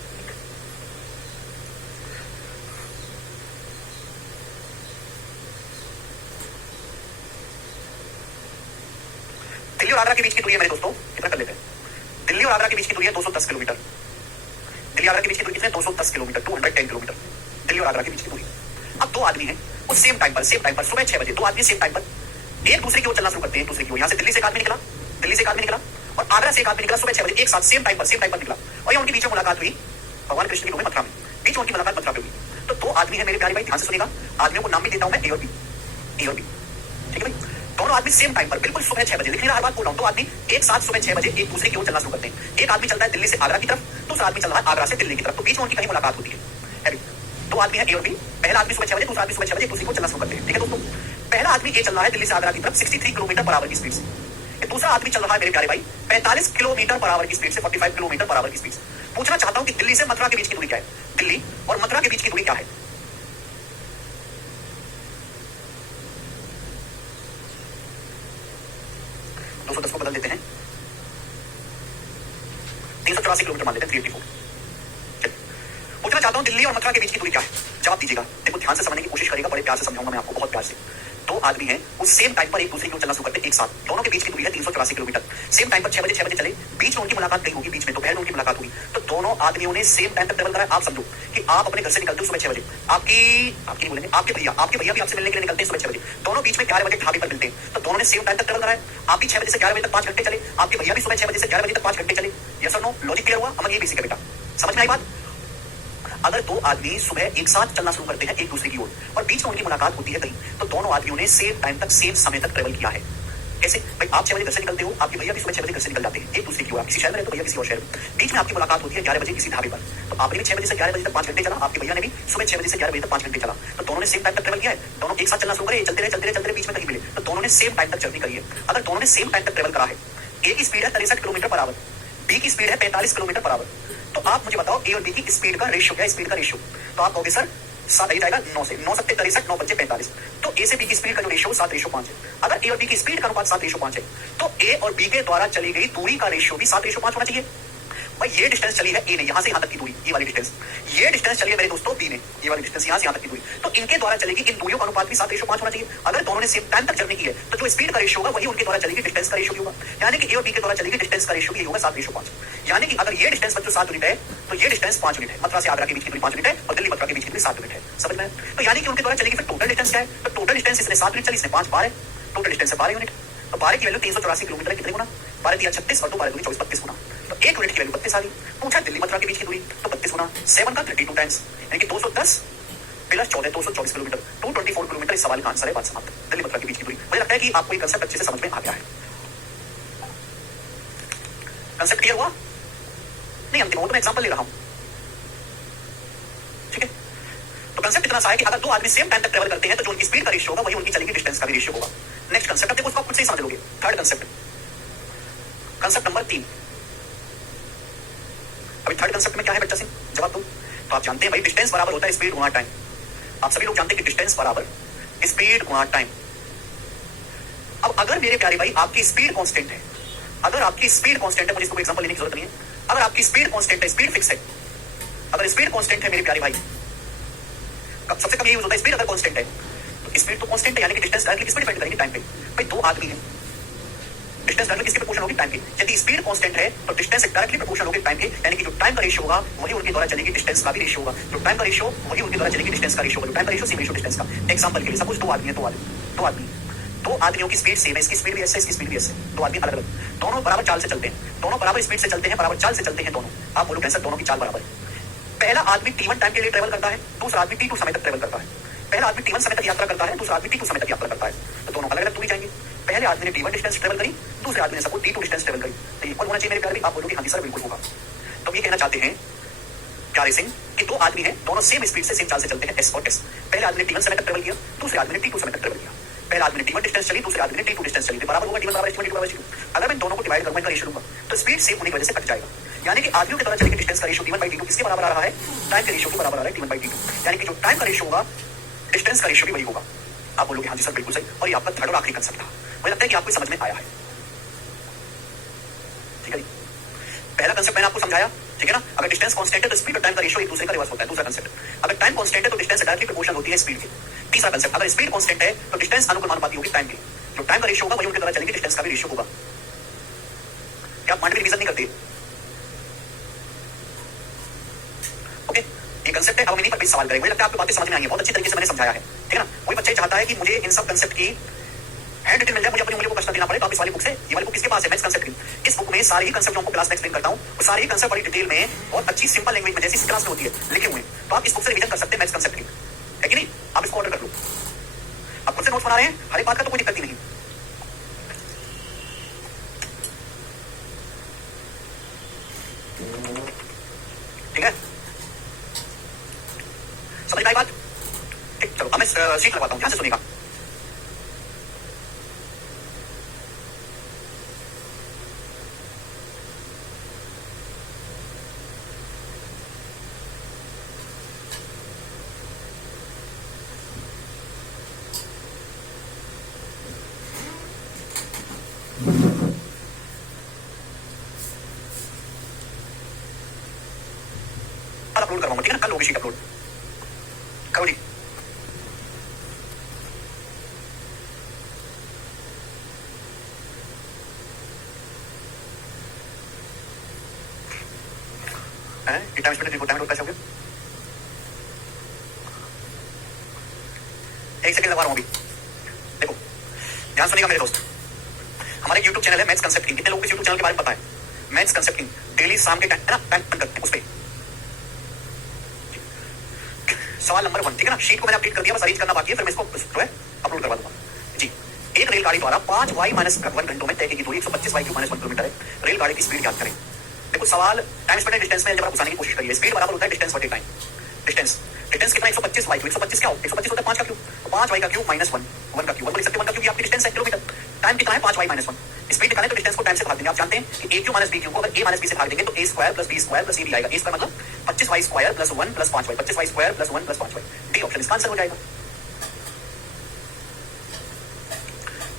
दिल्ली और आगरा के बीच की दूरी है मेरे दोस्तों, कितना कर लेते हैं, दिल्ली और आगरा के बीच की दूरी है 210 किलोमीटर। दिल्ली आगरा के बीच की दूरी कितनी है, 210 किलोमीटर, 210 किलोमीटर दिल्ली और आगरा के बीच की दूरी। अब दो आदमी हैं, वो सेम टाइम पर सुबह 6 बजे, दो आदमी सेम टाइम पर एक दूसरे की ओर चलना शुरू करते हैं, दूसरे की ओर। यहां से दिल्ली से एक आदमी निकला, दिल्ली से एक आदमी निकला और आगरा से एक आदमी निकला सुबह 6 बजे, एक साथ सेम टाइम पर निकला, और ये उनके बीच में मुलाकात हुई भगवान कृष्ण की भूमि मथुरा में, बीच में उनकी मुलाकात मथुरा में हुई। तो दो आदमी है मेरे प्यारे भाई, ध्यान से सुनेगा, आदमियों को नाम भी देता हूं मैं A और B, A और B। ठीक है भाई, दोनों आदमी सेम टाइम पर बिल्कुल सुबह 6 बजे, लिखने हर बात बोल रहा हूं, दो आदमी एक साथ सुबह 6 बजे एक दूसरे की ओर चलना शुरू करते हैं। एक आदमी चलता है दिल्ली से आगरा की तरफ, दूसरा आदमी चल रहा है आगरा से दिल्ली की तरफ, तो बीच में उनकी कहीं मुलाकात होती है। दो आदमी है A और B, पहला आदमी सुबह 6 बजे, दूसरा आदमी सुबह 6 बजे एक दूसरे को चलना शुरू करते हैं। ठीक है दोस्तों, पहला आदमी ए चल रहा है दिल्ली से आगरा की तरफ 63 किलोमीटर पर आवर की स्पीड से, दूसरा आदमी चल रहा है मेरे प्यारे भाई 45 किलोमीटर पर आवर की स्पीड से, 45 किलोमीटर पर आवर की स्पीड से। पूछना चाहता हूं कि दिल्ली से मथुरा के बीच की दूरी क्या है, दिल्ली और मथुरा के बीच की दूरी क्या है। 310 को बदल देते हैं, 384 किलोमीटर मान लेते हैं, 384। पूछना चाहता हूं दिल्ली और मथुरा के बीच की दूरी क्या है? जवाब दीजिएगा। देखो ध्यान से समझने की कोशिश करिएगा, बड़े प्यार से समझाऊंगा मैं आपको, बहुत प्यार से। दो आदमी हैं, उस सेम टाइम पर एक दूसरे की ओर चलना शुरू करते हैं एक साथ। दोनों के बीच की दूरी है 384 किलोमीटर। सेम टाइम पर 6 बजे चले, बीच में उनकी मुलाकात कहीं होगी, बीच में दोपहर में उनकी मुलाकात हुई, तो दोनों आदमियों ने सेम टाइम तक ट्रेवल करा है। आप समझो कि आप अपने घर से निकलते हो सुबह 6 बजे, आपकी बोलेंगे आपके भैया भी आपसे मिलने के लिए निकलते हैं सुबह 6 बजे। दोनों बीच में 11 बजे ढाबे पर मिलते हैं, तो दोनों ने सेम टाइम तक ट्रेवल करा है। आप भी 6 बजे से 11 बजे तक 5 घंटे चले, आपके भैया भी सुबह 6 बजे से 11 बजे तक 5 घंटे चले। यस और नो? लॉजिक क्लियर हुआ? अमन ये बेसिक है बेटा, समझ में आई बात? अगर दो आदमी सुबह एक साथ चलना शुरू करते हैं एक दूसरे की ओर और बीच में उनकी मुलाकात होती है कहीं, तो दोनों आदमियों ने सेम टाइम तक सेम समय तक ट्रेवल किया है। कैसे भाई? आप 6 बजे घर से निकलते हो, आपके भैया भी सुबह 6 बजे घर से निकल जाते हैं एक दूसरे की ओर। आप किसी शहर में रहते हो, भैया किसी और शहर में, बीच में आपकी मुलाकात होती है 11 बजे किसी ढाबे पर, तो आपने भी 6 बजे से 11 बजे तक 5 घंटे चला, आपके भैया ने भी सुबह 6 बजे से 11 बजे तक 5 घंटे चला, तो दोनों ने सेम टाइम तक ट्रेवल किया है। दोनों एक साथ चलना शुरू करे, चलते रहे बीच में कहीं मिले, तो दोनों ने सेम टाइम तक जर्नी करी है। अगर दोनों ने सेम टाइम तक ट्रेवल करा है, ए की स्पीड है 63 किलोमीटर पर आवर, बी की स्पीड है 45 किलोमीटर पर आवर, तो आप मुझे बताओ ए और बी की स्पीड का रेशियो क्या है? स्पीड का रेशियो तो आप कहोगे सर 7 ही जाएगा 9 से, 9 सत्ते 63, 9 बच्चे 45, तो ए से बी की स्पीड का जो रेशियो 7:5 है। अगर ए और बी की स्पीड का अनुपात 7:5 है, तो ए और बी के द्वारा चली गई दूरी का रेशियो भी 7:5 होना चाहिए। भाई ये डिस्टेंस चली है ए ने, यहां से यहां तक की दूरी, ये वाली डिस्टेंस, ये डिस्टेंस चली है मेरे दोस्तों बी ने, ये वाली डिस्टेंस यहां से यहां तक की दूरी, तो इनके द्वारा चलेगी इन दूरियों का अनुपात भी 7:5 होना चाहिए। अगर दोनों ने सेम टाइम तक जर्नी की है, तो जो स्पीड का रेशियो होगा वही उनके द्वारा चलेगी डिस्टेंस का रेशियो भी होगा, यानी कि ए और बी के द्वारा चलेगी डिस्टेंस का रेशियो भी होगा 7:5। यानी कि अगर ये डिस्टेंस बच्चों 7 यूनिट है, तो ये डिस्टेंस 5 यूनिट है। मथुरा से आगरा के बीच की दूरी 5 यूनिट है और दिल्ली मथुरा के बीच की दूरी 7 यूनिट है। समझ में? तो यानी कि उनके द्वारा चलेगी फिर टोटल डिस्टेंस क्या है? तो टोटल डिस्टेंस इसने 7 यूनिट चली, इसने 5 12 है, टोटल डिस्टेंस है 12 यूनिट। तो 12 की वैल्यू 384 किलोमीटर है, कितने गुना? 12 दिया 36 और 2 12 दूनी 24, 32 गुना। तो 1 यूनिट की वैल्यू 32 आ गई। पूछा दिल्ली मथुरा के बीच की दूरी, तो 32 गुना 7 का 32 टाइम्स, यानी कि 210 प्लस 14 224 किलोमीटर, 224 किलोमीटर। इस सवाल का आंसर है, बात समाप्त। दिल्ली मथुरा के बीच की दूरी। मुझे लगता है कि आपको ये कंसेप्ट अच्छे से समझ में आ गया है। कंसेप्ट क्लियर हुआ? नहीं अंतिम हो तो मैं एग्जांपल ले रहा हूं, ठीक है? तो कंसेप्ट इतना सा है कि अगर दो आदमी सेम टाइम तक ट्रेवल करते हैं, तो जो उनकी स्पीड का रेशियो होगा वही उनकी चलेगी डिस्टेंस का भी रेशियो होगा। नेक्स्ट कंसेप्ट, अब देखो उसको आप खुद से ही समझ लोगे। Third concept, concept number 3। अभी थर्ड कंसेप्ट में क्या है बच्चा सिंह? जवाब दो। तो आप जानते हैं भाई डिस्टेंस बराबर होता है स्पीड गुणा टाइम। आप सभी लोग जानते हैं कि डिस्टेंस बराबर स्पीड गुणा टाइम। अब अगर मेरे प्यारे भाई आपकी स्पीड कांस्टेंट है, अगर आपकी स्पीड कांस्टेंट है, मुझे इसको एग्जांपल लेने की जरूरत नहीं है, अगर आपकी स्पीड कांस्टेंट है, स्पीड फिक्स है, अगर स्पीड कांस्टेंट है मेरे प्यारे भाई, सबसे कम ये यूज होता है स्पीड अगर कांस्टेंट है, तो स्पीड तो कांस्टेंट है, यानी कि डिस्टेंस डायरेक्टली किस पे डिपेंड करेगी? टाइम पे। भाई दो आदमी हैं, डिस्टेंस डायरेक्टली किसके प्रोपोर्शनल होगी? टाइम के। यदि स्पीड कांस्टेंट है तो डिस्टेंस डायरेक्टली प्रोपोर्शनल होगी टाइम के, यानी कि जो टाइम का रेशियो होगा वही उनके द्वारा चलेगी डिस्टेंस का भी रेशियो होगा। जो टाइम का रेशियो वही उनके द्वारा चलेगी डिस्टेंस का रेशियो होगा। जो टाइम का रेशियो सेम रेशियो डिस्टेंस का। एग्जांपल के लिए सपोज दो आदमी है, दो आदमियों की स्पीड सेम है, इसकी स्पीड भी ऐसे, इसकी स्पीड भी ऐसे, दो आदमी अलग अलग, दोनों बराबर चाल से चलते हैं, दोनों बराबर स्पीड से चलते हैं, बराबर चाल से चलते हैं दोनों। आप बोलो कैसे? दोनों की चाल बराबर है। पहला आदमी T1 टाइम के लिए ट्रेवल करता है, दूसरा आदमी T2 समय तक ट्रेवल करता है। पहला आदमी T1 समय तक यात्रा करता है, दूसरा आदमी T2 समय तक यात्रा करता है, तो दोनों अलग अलग दूरी जाएंगे। पहले आदमी ने T1 डिस्टेंस ट्रेवल करी, दूसरे आदमी ने सबको T2 डिस्टेंस ट्रेवल करी, तो इक्वल होना चाहिए मेरे प्यारे। आप बोलोगे हाँ जी सर बिल्कुल होगा। तो ये कहना चाहते हैं प्यारे सिंह कि दो आदमी हैं, दोनों सेम स्पीड से सेम चाल से चलते हैं, एस और एस। पहले आदमी ने T1 समय तक ट्रेवल किया, दूसरे आदमी ने T2 समय तक ट्रेवल किया। पहला आदमी ने T1 डिस्टेंस चली, दूसरे आदमी ने T2 डिस्टेंस चली, बराबर होगा T1 बराबर T2 बराबर T2। अगर मैं दोनों को डिवाइड करूंगा, इनका रेशियो लूंगा, तो स्पीड सेम होने की वजह से कट जाएगा, यानी कि आदमियों के द्वारा चलेगी डिस्टेंस का रेशियो T1/T2 किसके बराबर आ रहा है? टाइम के रेशियो के बराबर आ रहा है, T1/T2, यानी कि जो टाइम का रेशियो होगा डिस्टेंस का रेशियो भी वही होगा। आप बोलोगे हाँ जी सर बिल्कुल सही। और ये आपका थर्ड और आखिरी कंसेप्ट था। मुझे लगता है कि आपको समझ में आया है, ठीक है? पहला कंसेप्ट मैंने आपको समझाया, ठीक है ना? अगर डिस्टेंस कांस्टेंट है तो स्पीड और टाइम का रेशियो एक दूसरे का रिवर्स होता है। दूसरा कंसेप्ट, अगर टाइम कांस्टेंट है तो डिस्टेंस डायरेक्टली प्रोपोर्शनल होती है स्पीड के। तीसरा कंसेप्ट, अगर स्पीड कांस्टेंट है तो डिस्टेंस अनुपाती होगी टाइम की। जो टाइम का रेशियो होगा वही उनके द्वारा चलेगी डिस्टेंस का भी रेशियो होगा। क्या आप माइंड में रिवीजन नहीं करते? ओके, ये कंसेप्ट है। अब हम इन्हीं पर भी सवाल करेंगे। मुझे लगता है आपको बातें समझ में आई है, बहुत अच्छी तरीके से मैंने समझाया है, ठीक है ना? कोई बच्चा चाहता है कि मुझे इन सब कंसेप्ट की हैंड रिटन मिल जाए, मुझे अपनी उंगलियों को कष्ट देना पड़े, तो आप इस वाली बुक से, ये वाली बुक किसके पास है? मैथ्स कंसेप्ट की। इस बुक में सारे ही कंसेप्ट को क्लास में एक्सप्लेन करता हूं, और सारे ही कंसेप्ट बड़ी डिटेल में बहुत अच्छी सिंपल लैंग्वेज में जैसी क्लास में होती है लिखे हुए हैं। तो आप इस बुक से रिवीजन कर सकते हैं मैथ्स कंसेप्ट की, है कि नहीं? आप इसको ऑर्डर कर लो। आप खुद से नोट्स बना रहे हैं, हर एक बात का तो कोई दिक्कत ही नहीं, ठीक है? समझ में आई बात? ठीक, चलो अब मैं सीट लगवाता हूं, ध्यान से सुनिएगा। शीट अपलोड करो जी। टाइम स्पेंड टाइम कैसे हो गया? एक सेकंड लगा रहा हूं अभी। देखो ध्यान सुनिएगा मेरे दोस्त, हमारे यूट्यूब चैनल है मैथ्स कंसेप्ट किंग। कितने लोगों को यूट्यूब चैनल के बारे में पता है? मैथ्स कंसेप्ट किंग डेली शाम के टाइम है ना, टाइम करते हैं उस पर। सवाल नंबर 1, ठीक है ना। शीट को मैंने अपडेट कर दिया, बस अरेंज करना बाकी है, फिर मैं इसको जो है अपलोड करवा दूंगा जी। एक रेलगाड़ी द्वारा 5 y माइनस 1 घंटों में तय की दूरी 125 y क्यूब माइनस 1 किलोमीटर है। रेलगाड़ी की स्पीड ज्ञात करें। देखो सवाल टाइम स्पेंड डिस्टेंस में जब आप घुसाने की कोशिश करिए, स्पीड बराबर होता है डिस्टेंस बटे टाइम। डिस्टेंस डिस्टेंस कितना 125 y, 125 क्या हो? 125 होता है 5 का क्यूब, 5 y का क्यूब माइनस 1 1 का क्यूब, 1 बोल सकते हैं। 1 का क्यूब आपकी डिस्टेंस है किलोमीटर। टाइम कितना है? 5 y माइनस 1। स्पीड निकालें तो डिस्टेंस को टाइम से भाग देंगे। आप जानते हैं कि a cube minus b cube को अगर a माइनस b से भाग देंगे तो a square plus b square plus c b आएगा। a स्क्वायर मतलब 25 y square plus 1 plus 5 y, 25 y square plus 1 plus 5 y। D option इसका आंसर हो जाएगा,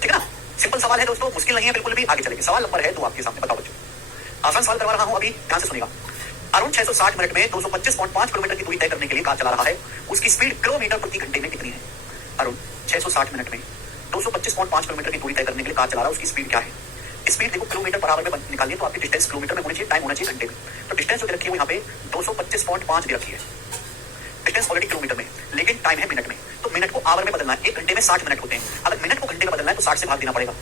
ठीक है ना। सिंपल सवाल है दोस्तों, मुश्किल नहीं है बिल्कुल भी। आगे चलेंगे, सवाल नंबर है 2 आपके सामने। बताओ बच्चों, आसान सवाल करवा रहा हूं अभी, ध्यान से सुनिएगा। अरुण 660 मिनट में 225.5 किलोमीटर की दूरी तय करने के लिए कार चला रहा है। उसकी स्पीड किलोमीटर प्रति घंटे में कितनी है? अरुण 660 मिनट में 225.5 किलोमीटर की दूरी तय करने के लिए कार चला रहा है, उसकी स्पीड क्या है? स्पीड देखो किलोमीटर पर आवर में निकालिए तो आपकी डिस्टेंस किलोमीटर में होनी चाहिए, टाइम होना चाहिए घंटे में। तो डिस्टेंस जो रखी है वो यहाँ पे 225.5 दे रखी है। डिस्टेंस ऑलरेडी किलोमीटर में, लेकिन टाइम है मिनट में। तो मिनट को आवर में बदलना है। 1 घंटे में 60 मिनट होते हैं। अगर मिनट को घंटे में बदलना है तो 60 से भाग देना पड़ेगा।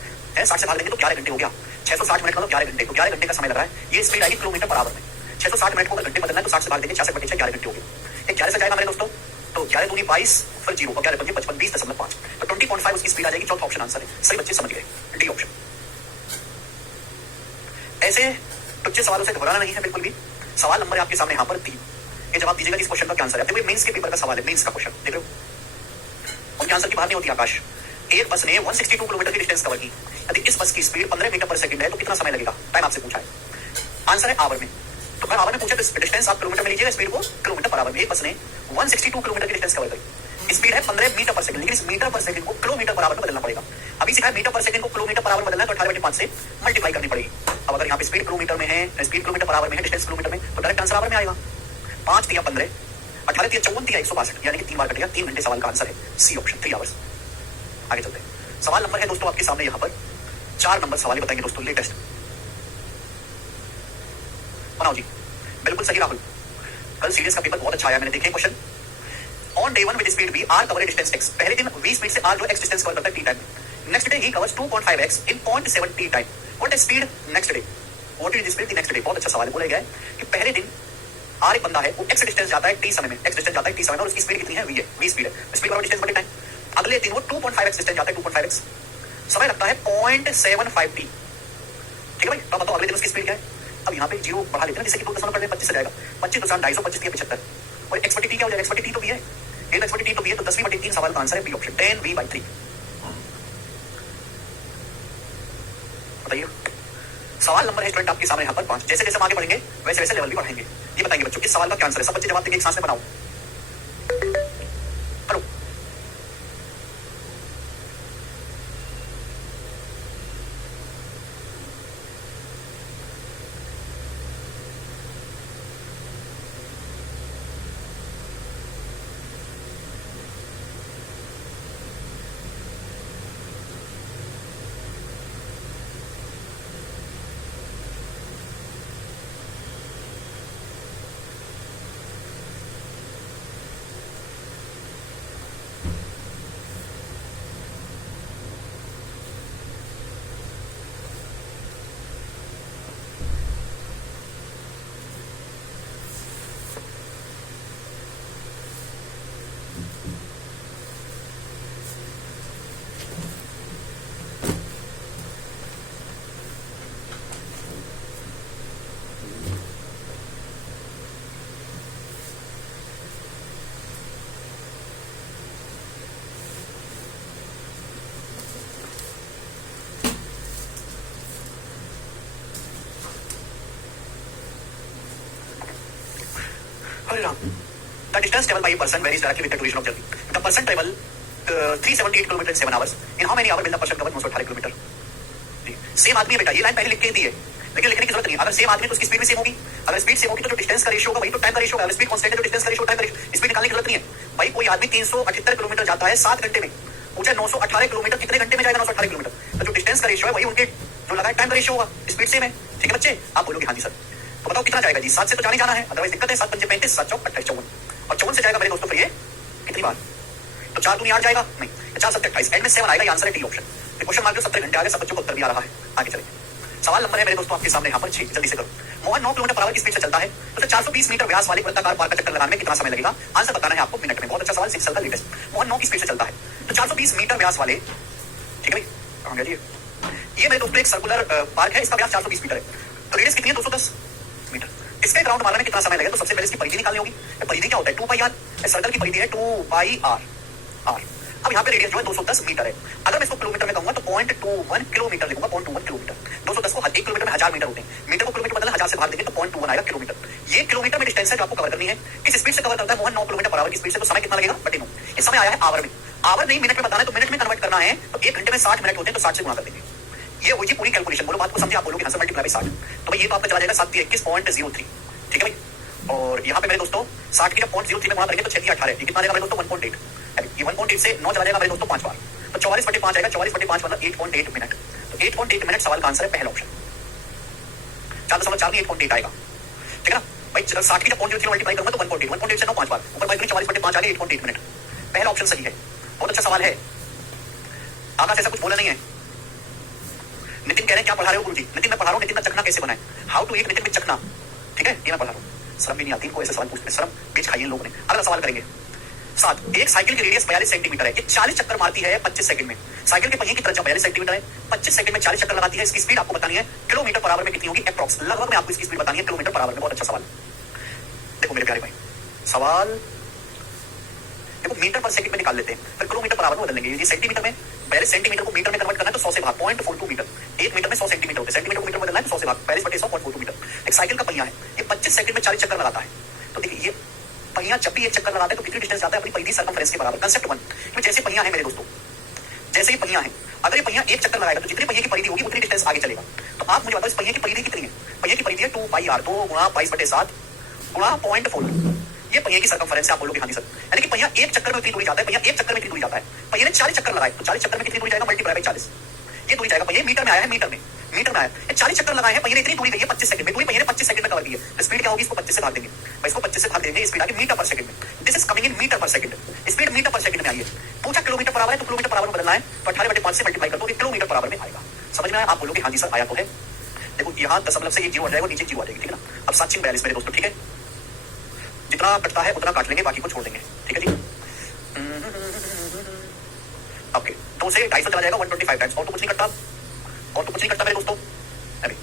60 से भाग देंगे तो 11 घंटे हो गया। 660 मिनट मतलब 11 घंटे, तो 11 घंटे का समय लग रहा है। ये स्पीड आएगी किलोमीटर पर आवर में। 660 मिनट को अगर घंटे बदलना है तो 60 से भाग देंगे, 66 बटे 6 11 घंटे हो गए। 11 से जाएगा मेरे दोस्तों, तो 11 दूनी 22 फिर 0 और 11 बजे 55 20.5 तो 20.5 उसकी स्पीड आ जाएगी। चौथा ऑप्शन आंसर है। सही बच्चे समझ गए, डी ऑप्शन। ऐसे टुच्चे सवालों से घबराना नहीं है बिल्कुल भी। सवाल नंबर है आपके सामने यहाँ पर 3। ये जवाब दीजिएगा इस क्वेश्चन का क्या आंसर है। देखो मेंस के पेपर का सवाल है, मेंस का क्वेश्चन देख रहे हो, उनके आंसर की बात नहीं होती। आकाश, एक बस ने 162 किलोमीटर की डिस्टेंस कवर की। यदि इस बस की स्पीड 15 मीटर पर सेकंड है तो कितना समय लगेगा? टाइम आपसे पूछा है, आंसर है आवर में। तो मैं आवर में पूछा तो डिस्टेंस आप किलोमीटर में लीजिएगा, स्पीड को किलोमीटर पर आवर में। एक बस ने 162 किलोमीटर की डिस्टेंस कवर करी, स्पीड है 15 मीटर पर सेकंड, लेकिन इस मीटर पर सेकंड को किलोमीटर पर आवर में बदलना पड़ेगा। अभी सिखाया मीटर पर सेकंड को किलोमीटर पर आवर में बदलना है तो 18/5 से मल्टीप्लाई करनी पड़ेगी। अब अगर यहाँ पे स्पीड किलोमीटर में है, स्पीड किलोमीटर पर आवर में है, डिस्टेंस किलोमीटर में, तो डायरेक्ट आंसर आवर में आएगा। 5 तिया 15, 18 तिया 54 तिया 162, यानी कि 3 बार कटेगा। 3 घंटे सवाल का आंसर है सी ऑप्शन, 3 आवर्स। आगे चलते हैं, सवाल नंबर है दोस्तों आपके सामने यहाँ पर 4 नंबर सवाल बताएंगे दोस्तों, लेटेस्ट बनाओ जी। बिल्कुल सही राहुल, कल सीरीज का पेपर बहुत अच्छा आया, मैंने देखे question. On day 1 with speed v r cover distance x, पहले दिन v स्पीड से r जो x डिस्टेंस कवर करता है t टाइम में। Next day he covers 2.5x in 0.7 t time. What is speed next day? What is speed the next day? बहुत अच्छा सवाल है। बोला गया है कि पहले दिन r एक बंदा है, वो x डिस्टेंस जाता है t समय में, x डिस्टेंस जाता है t समय में, और उसकी स्पीड कितनी है? v है, v स्पीड है, स्पीड बराबर डिस्टेंस बटे टाइम। अगले दिन वो 2.5x डिस्टेंस जाता है, 2.5x समय लगता है 0.75 t। ठीक है भाई, तो बताओ अगले दिन उसकी स्पीड क्या है? अब यहाँ पे 0 बढ़ा लेते हैं, जैसे कि 2 दशमलव कर ले 25 से जाएगा, 25 तो 250, 25 3 75, और x बटे t क्या हो जाएगा? x बटे t तो v है, ये x बटे t तो v है, तो 10/3 सवाल का आंसर है बी ऑप्शन, 10v/3। बताइए, सवाल नंबर है स्टूडेंट आपके सामने यहाँ पर 5। जैसे जैसे हम आगे बढ़ेंगे वैसे वैसे लेवल भी बढ़ेंगे। ये बताएंगे बच्चों इस सवाल का क्या आंसर है? सब बच्चे जवाब देंगे, एक सांस में बनाओ। Hello, Hare Ram. The distance traveled by a person varies directly with the duration of journey. The person travel 378 kilometre in 7 hours. In how many hours will the person cover 918 kilometre? Same आदमी है बेटा, ये line पहले लिख के दी है। लेकिन लिखने की जरूरत नहीं है। अगर सेम आदमी तो उसकी स्पीड भी सेम होगी, अगर स्पीड सेम होगी तो जो डिस्टेंस का रेशियो होगा वही तो टाइम का रेशियो होगा। अगर स्पीड कांस्टेंट है तो डिस्टेंस का रेशियो टाइम का रेशियो, स्पीड निकालने की जरूरत नहीं है भाई। कोई आदमी 378 किलोमीटर जाता है 7 घंटे में, पूछे 918 किलोमीटर कितने घंटे में जाएगा, 918 किलोमीटर, तो जो डिस्टेंस का रेशियो है वही उनके जो लगा है टाइम का रेशियो होगा, स्पीड सेम है। ठीक है बच्चे, आप बोलोगे हाँ जी सर, तो बताओ कितना जाएगा जी? 7 से तो जाने जाना है, अदरवाइज दिक्कत है। 7 पंजे 35, 7 चौक 28, 54, और 54 से जाएगा मेरे दोस्तों फिर ये कितनी बार, तो 4 दूनी 8 जाएगा, नहीं 4 7 28, एंड में 7 आएगा, आंसर है डी ऑप्शन। क्वेश्चन मार्क 70 घंटे आगे, सब बच्चों को उत्तर भी आ रहा है। आगे चलिए, सवाल नंबर है मेरे दोस्तों आपके सामने यहाँ पर 6, जल्दी से करो। मोहन 9 किलोमीटर पर आवर की स्पीड से चलता है, तो 420 मीटर व्यास वाले वृत्ताकार पार्क का चक्कर लगाने में कितना समय लगेगा? आंसर बताना है आपको मिनट में। बहुत अच्छा सवाल, 6 साल का लेटेस्ट। मोहन 9 की स्पीड से चलता है, तो 420 मीटर व्यास वाले, ठीक है भाई, ये मेरे दोस्तों एक सर्कुलर पार्क है, इसका व्यास 420 मीटर है, तो रेडियस कितनी है? 210 मीटर। इसका एक राउंड मारने में कितना समय लगेगा? तो सबसे पहले इसकी परिधि निकालनी होगी। परिधि क्या होता है? 2 पाई आर। सर्कल की परिधि है 2 पाई आर। अब यहाँ पे रेडियस जो है 210 मीटर है। अगर मैं इसको किलोमीटर में कहूंगा तो 0.21 किलोमीटर लिखूंगा, 0.21 किलोमीटर। 210 को 1 किलोमीटर में 1000 मीटर होते हैं, मीटर को किलोमीटर बदलना 1000 से भाग देंगे तो 0.21 आएगा किलोमीटर। ये किलोमीटर में डिस्टेंस है जो आपको कवर करनी है। किस स्पीड से कवर करता है मोहन? 9 किलोमीटर पर आवर की स्पीड से, तो समय कितना लगेगा? 32। इस समय आया है आवर में, आवर नहीं मिनट में बताना है, तो मिनट में कन्वर्ट करना है, तो 1 घंटे में 60 मिनट होते हैं, तो 60 से गुणा कर देंगे। ये हुई पूरी कैलकुलेशन। बोलो बात को समझे, आप बोलोगे हाँ सर मल्टीप्लाई 60, तो भाई ये तो आपका चला जाएगा 721.03। ठीक है भाई, और यहाँ पे मेरे दोस्तों 60 की जब 0.03 में गुणा करेंगे तो 6 18 है, कितना आएगा मेरे दोस्तों? 1.8। ये 1.8 से 9 चला जाएगा मेरे दोस्तों 5 बार, तो 44/5 आएगा। 44/5 मतलब 8.8 मिनट, तो 8.8 मिनट सवाल का आंसर है पहला ऑप्शन। 4.4 में 8.8 आएगा। ठीक है ना भाई, 60 की जब 0.03 मल्टीप्लाई करूंगा तो 1.8, 1.8 से 9 5 बार, ऊपर बाई 44/5 आ गया, 8.8 मिनट। पहला ऑप्शन सही है, बहुत अच्छा सवाल है। आकाश ऐसा कुछ बोला नहीं है। नितिन कह रहे हैं क्या पढ़ा रहे हो गुरुजी? नितिन मैं पढ़ा रहा हूँ, नितिन का चखना कैसे बनाए, how to eat Nitin with चखना। ठीक है, ये मैं पढ़ा रहा हूँ। शर्म भी नहीं आती इनको ऐसे सवाल पूछते, शर्म बीच खाई इन लोगों ने। अगला सवाल करेंगे। 7, एक साइकिल की रेडियस 42 सेंटीमीटर है, ये 40 चक्कर मारती है 25 सेकंड में। साइकिल के पहिए की त्रिज्या 42 सेंटीमीटर है, 25 सेकंड में 40 चक्कर लगाती है। इसकी स्पीड आपको बतानी है किलोमीटर पर आवर में कितनी होगी अप्रॉक्स, लगभग में आपको इसकी स्पीड बतानी है किलोमीटर पर आवर में। बहुत अच्छा सवाल। देखो मेरे प्यारे भाई, सवाल देखो मीटर पर सेकंड में निकाल लेते हैं, फिर किलोमीटर पर आवर में बदल लेंगे। ये सेंटीमीटर में 42 सेंटीमीटर को मीटर में कन्वर्ट करना है तो 100 से भाग, 0.42 मीटर। 1 मीटर में 100 सेंटीमीटर होते हैं, सेंटीमीटर को मीटर में बदलना है तो 100 से भाग, 42/100 मीटर। एक साइकिल का पहिया है, ये 25 सेकंड में 40 चक्कर लगाता है। तो देखिए ये पहिया जब भी एक चक्कर लगाता है तो कितनी डिस्टेंस जाता है? अपनी परिधि सर्कमफ्रेंस के बराबर। कांसेप्ट 1 कि जैसे पहिया है मेरे दोस्तों, जैसे ये पहिया है, अगर ये पहिया एक चक्कर लगाएगा तो जितनी पहिए की परिधि होगी उतनी डिस्टेंस आगे चलेगा। तो आप मुझे बताओ इस पहिए की परिधि कितनी है? पहिए की परिधि है 2 पाई आर, 2 गुणा 22/7 गुणा 0.4। ये पहिए की सर्कमफ्रेंस है। आप बोलोगे हाँ जी सर, यानी कि पहिया एक चक्कर में कितनी दूरी जाता है? पहिया एक चक्कर में कितनी दूरी जाता है? पहिए ने 40 चक्कर लगाए तो 40 चक्कर में कितनी दूरी जाएगा? मल्टीप्लाई बाई 40, ये दूरी जाएगा। पहिए मीटर में आया है, मीटर में आया है, 40 चक्कर लगाए हैं, पहिए ने इतनी दूरी गई है 25 सेकंड में। दूरी पहिए ने 25 सेकंड में कवर की है, तो स्पीड क्या होगी? इसको 25 से भाग देंगे, इसको 25 से भाग देंगे, स्पीड आ गई मीटर पर सेकंड में। This is coming in metre per second, speed metre per second में आई है। पूछा किलोमीटर पर आवर है, तो किलोमीटर पर आवर में बदलना है, तो 18/5 से मल्टीप्लाई कर दो, किलोमीटर पर आवर में आएगा। समझ में आया? आप बोलोगे हाँ जी सर आया तो है। देखो यहाँ दशमलव से 1 जीरो आ जाएगा, नीचे जीरो आ जाएगी। ठीक है ना? अब 742 मेरे दोस्तों, ठीक है, जितना कटता है उतना काट लेंगे, बाकी को छोड़ देंगे। ठीक है जी, ओके। 2 से 250 चला जाएगा 125 टाइम्स, और तो कुछ नहीं कटता, और तो कुछ नहीं कटता मेरे दोस्तों। अरे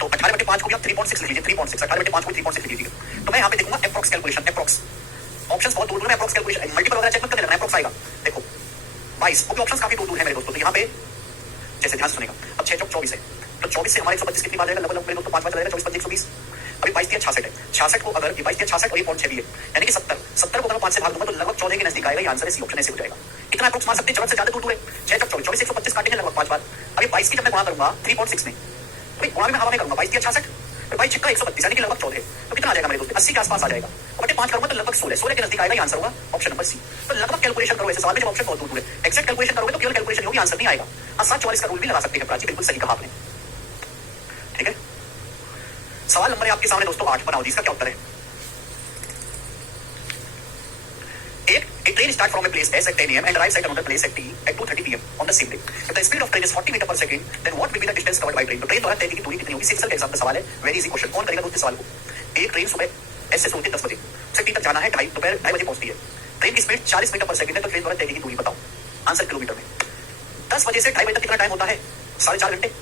तो 18/5 को भी आप 3.6 लिख लीजिए, 3.6, 18/5 को 3.6 लिख लीजिए। तो मैं यहाँ पे देखूंगा अप्रॉक्स कैलकुलेशन, अप्रॉक्स ऑप्शंस बहुत दूर में, अप्रॉक्स कैलकुलेशन मल्टीपल वगैरह चेक मत करने लगना, अप्रॉक्स आएगा। देखो 22, वो भी ऑप्शंस काफी दूर है मेरे दोस्तों। तो यहाँ पे जैसे ध्यान से सुनेगा, अब 6 चौक 24 है, तो 24 से हमारे 125 कितनी बार जाएगा? लगभग मेरे दोस्तों 5 बार चलेगा, 24 5 120। अभी 22 3 66 है, 66 को अगर 22 3 66 और ये 0.6 भी है, यानी कि 70 को अगर 5 से भाग दूंगा तो लगभग 14 के नजदीक आएगा। ये आंसर है सी ऑप्शन, ऐसे हो जाएगा। इतना अप्रोक्स मार सकते हैं, जरूरत से ज्यादा दूर है। 6 चौक 24, 24 125 काटेंगे लगभग 5 बार। अभी 22 की जब मैं गुणा करूंगा 3.6 में, तो गुणा में हवा में करूंगा 22 3 66, तो 22 छिक्का 132, यानी कि लगभग 14, तो कितना आ जाएगा मेरे दोस्त? 80 के आसपास आ जाएगा। बटे 5 करूंगा तो लगभग 16 के नजदीक आएगा। ये आंसर होगा ऑप्शन नंबर सी। तो लगभग कैलकुलेशन करो ऐसे सवाल में, जब ऑप्शन बहुत दूर है। एक्सैक्ट कैलकुलेशन करोगे तो केवल कैलकुलेशन होगी, आंसर नहीं आएगा। 744 का रूल भी लगा सकते हैं प्राची, बिल्कुल सही कहा आपने। ठीक है, सवाल नंबर है आपके सामने दोस्तों 8, बनाओ जी इसका क्या उत्तर है। A train starts from a place S at 10 a.m. and arrives at another place at T at 2:30 p.m. on the same day. If the speed of train is 40 metre per second, then what will be the distance covered by train? तो train द्वारा तय की दूरी कितनी होगी? Sixer के exam का सवाल है, वेरी इजी क्वेश्चन। कौन करेगा दोस्तों सवाल को? एक ट्रेन सुबह एस से सोती 10 बजे से टी तक जाना है, 2:30 बजे पहुंचती है। ट्रेन की स्पीड 40 मीटर पर सेकंड है, तो ट्रेन द्वारा तय की दूरी बताओ। आंसर किलोमीटर में। 10 बजे से 2:30 बजे तक कितना टाइम होता है? 4.5 घंटे।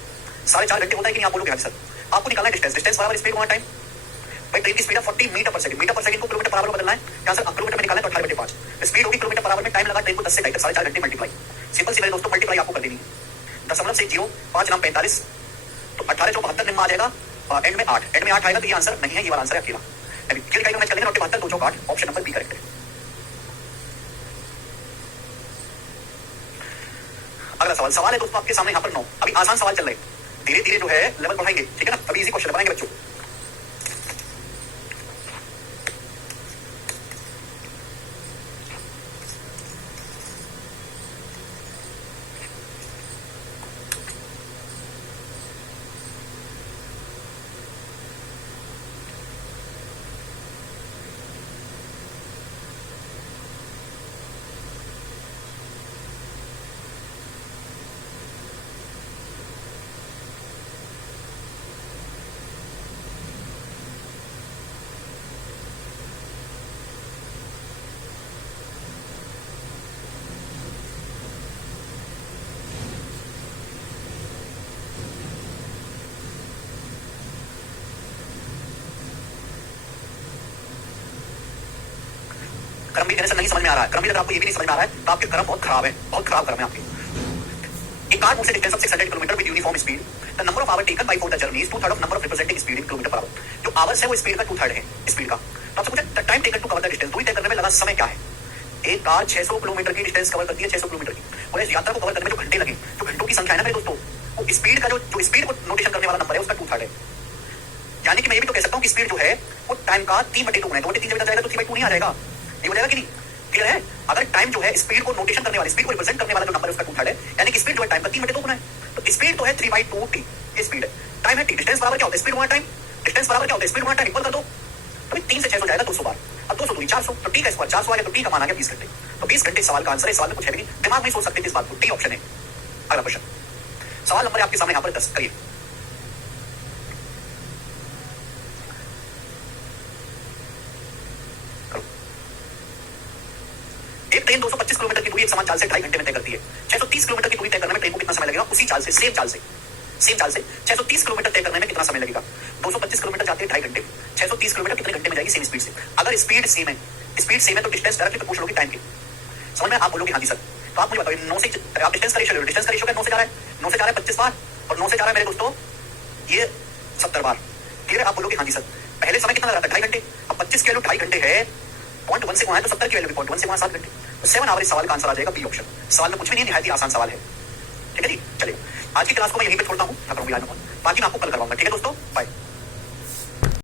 4.5 घंटे होता है कि नहीं? आप बोलोगे हाँ सर। आपको निकालना है डिस्टेंस, डिस्टेंस बराबर स्पीड गुणा टाइम। भाई ट्रेन की स्पीड है 40 metre per second, metre per second को किलोमीटर पर आवर में बदलना है। क्या सर? किलोमीटर में निकालना है तो 18/5 स्पीड होगी किलोमीटर पर आवर में। टाइम लगा ट्रेन को 10 से 2:30 4.5 घंटे मल्टीप्लाई। सिंपल सी मेरे दोस्तों मल्टीप्लाई आपको कर देनी है। दशमलव से 0 5 नाम 45, तो 18 चौक 72 में आ जाएगा, एंड में 8, एंड में 8 आएगा, तो ये आंसर नहीं है, ये वाला आंसर है अकेला। अभी किल का मैच कर लेंगे, 72 2 चौक 8, ऑप्शन नंबर बी करेक्ट है। अगला सवाल है दोस्तों आपके सामने यहाँ पर 9, अभी आसान सवाल चल रहे हैं। धीरे धीरे जो है लेवल बढ़ाएंगे, ठीक है ना। अभी इजी क्वेश्चन बनाएंगे बच्चों। कर्म भी जैसे नहीं समझ में आ रहा है, कर्म भी अगर आपको ये भी नहीं समझ में आ रहा है तो आपके कर्म बहुत खराब है, बहुत खराब कर्म है आपके। A car moves at a distance of 600 km with uniform speed. The number of hours taken by both the journey is 2/3 of number of representing speed in kilometre per hour. जो आवर्स है वो speed का 2/3 है speed का। तो आपसे पूछा time taken to cover the distance, दूरी तय करने में लगा समय क्या है। एक कार 600 किलोमीटर की डिस्टेंस कवर करती है, 600 किलोमीटर की, और इस यात्रा को कवर करने में जो घंटे लगे, जो घंटों की संख्या है ना मेरे दोस्तों, वो स्पीड का जो स्पीड को नोटेशन करने वाला नंबर है उसका 2/3 है। यानी कि मैं ये भी तो कह सकता हूँ कि स्पीड जो है वो टाइम का 3/2 है, 2/3 जब जाएगा तो 3/2 नहीं आ जाएगा, ये हो जाएगा कि नहीं। क्लियर है। अगर टाइम जो है स्पीड को नोटेशन करने वाले, स्पीड को रिप्रेजेंट करने वाला जो नंबर है उसका 2/3 है, यानी कि स्पीड जो है टाइम का 3/2 गुना है। तो स्पीड तो है 3/2 t, ये स्पीड है। टाइम है t, डिस्टेंस बराबर क्या होता है स्पीड गुना टाइम, डिस्टेंस बराबर क्या होता है स्पीड गुना टाइम, इक्वल कर दो। तो 3 से 600 जाएगा 200 बार, अब 200 दूरी 400, तो t का स्क्वायर 400 आ गया, तो t का मान आ गया 20 घंटे। तो 20 घंटे सवाल का आंसर है। सवाल में कुछ है भी नहीं, दिमाग में सोच सकते थे इस बात को, टी ऑप्शन है। अगला क्वेश्चन, सवाल नंबर आपके सामने यहाँ पर 10 करिए। एक ट्रेन 225 किलोमीटर की दूरी एक समान चाल से 2.5 घंटे में तय करती है। 630 किलोमीटर की दूरी तय करने में ट्रेन को कितना समय लगेगा, उसी चाल से, सेम चाल से 630 किलोमीटर तय करने में कितना समय लगेगा। 225 किलोमीटर जाती है 2.5 घंटे में, 630 किलोमीटर कितने घंटे में जाएगी सेम स्पीड से। अगर स्पीड सेम है तो डिस्टेंस डायरेक्टली प्रोपोर्शनल होगी टाइम के। समझ में, आप बोलोगे हाँ जी सर, तो आप मुझे बताओ 9 से आप डिस्टेंस का रेशियो 9 से जा रहा है, 9 से जा रहा है 25 बार, और 9 से जा रहा है मेरे दोस्तों ये 70 बार। क्लियर है। आप बोलोगे हाँ जी सर, पहले समय कितना लगा था 2.5 घंटे, अब 25 की वैल्यू 2.5 घंटे है, 0.1 से गुणा है तो 70 की वैल्यू भी 0.1 से गुणा 7 घंटे, तो 7 आवर इस सवाल का आंसर आ जाएगा बी ऑप्शन। सवाल में कुछ भी नहीं, निहायत ही आसान सवाल है। ठीक है जी, चलिए आज की क्लास को मैं यहीं पे छोड़ता हूँ, बाकी मैं आपको कल करवाऊंगा। ठीक है दोस्तों, बाय।